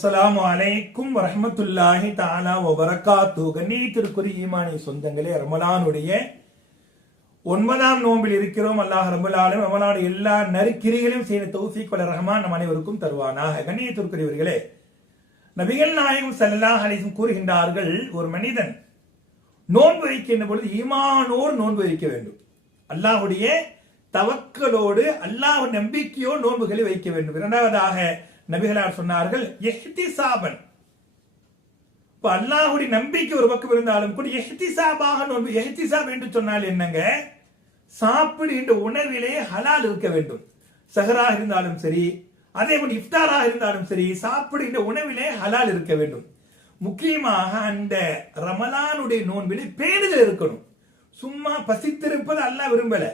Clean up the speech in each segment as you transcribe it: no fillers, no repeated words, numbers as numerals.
அஸ்ஸலாமு அலைக்கும் வரஹ்மத்துல்லாஹி தஆலா வபரகாத்து. கண்ணியத்திற்குரிய ஈமானிய சொந்தங்களே, ரமலானுடைய 9ஆம் நோம்பில் இருக்கிறோம். அல்லாஹ் ரப்பல் ஆலமீன் ரமலானுடைய எல்லா நற்கிரிகளையும் செய்த தௌஃபீக் வல்ல ரஹ்மான் நம் அனைவருக்கும் தருவானாக. கண்ணியத்திற்குரியவர்களே, நபிகள் நாயகம் ஸல்லல்லாஹு அலைஹி வஸல்லம் கூறுகின்றார்கள், ஒரு மனிதன் நோன்பு வைக்கின்ற பொழுது ஈமானோடு நோன்பு வைக்க வேண்டும். அல்லாஹ்வுடைய தவக்கலோடு, அல்லாஹ் நம்பிக்கையோடு நோன்புகளை வைக்க வேண்டும். இரண்டாவதாக நபிகளார் சொன்னார்கள், இஹ்திசாபன். இப்ப அல்லாஹ்வுடைய நம்பிக்கை ஒரு பக்கம் இருந்தாலும் கூட இஹ்திசாபாக நோன்பு. இஹ்திசாப் என்று சொன்னால் என்னங்க? சாப்பிடுகின்ற உணவிலே ஹலால் இருக்க வேண்டும். சஹராக இருந்தாலும் சரி, அதே போல் இஃப்தாராக இருந்தாலும் சரி, சாப்பிடுகின்ற உணவிலே ஹலால் இருக்க வேண்டும். முக்கியமாக அந்த ரமலானுடைய நோன்பிலே பேணுதல் இருக்கணும். சும்மா பசித்திருப்பது அல்லாஹ் விரும்பல.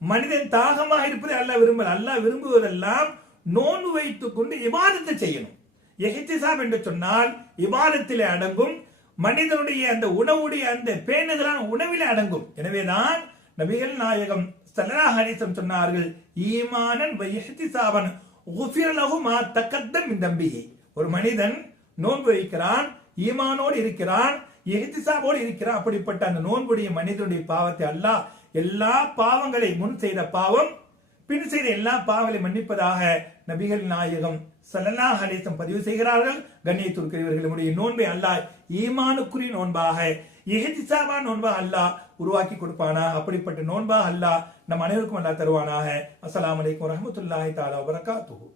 மனிதன் தாகமாக இருப்பதை அல்லாஹ் விரும்பல. அல்லாஹ் விரும்புவதெல்லாம் நோன்பு வைத்துக் கொண்டு இபாதத்தை செய்யணும். இஹ்திசாப் என்று சொன்னால் இபாதத்திலே அடங்கும். மனிதனுடைய அந்த உணவுடைய அந்த பேணுதலான உணவிலே அடங்கும். எனவேதான் நபிகள் நாயகம் ஸல்லல்லாஹு அலைஹி வஸல்லம் சொன்னார்கள், ஈமானன் வ இஹ்திசாபன் குஃபிர லஹு மா தகத்தம் மின் தம்பிஹி. ஒரு மனிதன் நோன்பு வைக்கிறான், ஈமானோடு இருக்கிறான், இஹ்திசாபோடு இருக்கிறான். அப்படிப்பட்ட அந்த நோன்புடைய மனிதனுடைய பாவத்தை அல்லாஹ் எல்லா பாவங்களை, முன் செய்த பாவம் பின் செய்த எல்லா பாவங்களை மன்னிப்பதாக நபிகள் நாயகம் ஸல்லல்லாஹு அலைஹி வஸல்லம் பதிவு செய்கிறார்கள். கண்ணியத்திற்குரியவர்களுடைய நோன்பை அல்லாஹ் ஈமானுக்குரிய நோன்பாக, இஹ்திசாபான நோன்பாக அல்லாஹ் உருவாக்கி கொடுப்பானா. அப்படிப்பட்ட நோன்பாக அல்லாஹ் நம் அனைவருக்கும் அல்லாஹ் தருவானாக. அஸ்ஸலாமு அலைக்கும் வரஹ்மத்துல்லாஹி தஆலா வபரகாத்துஹு.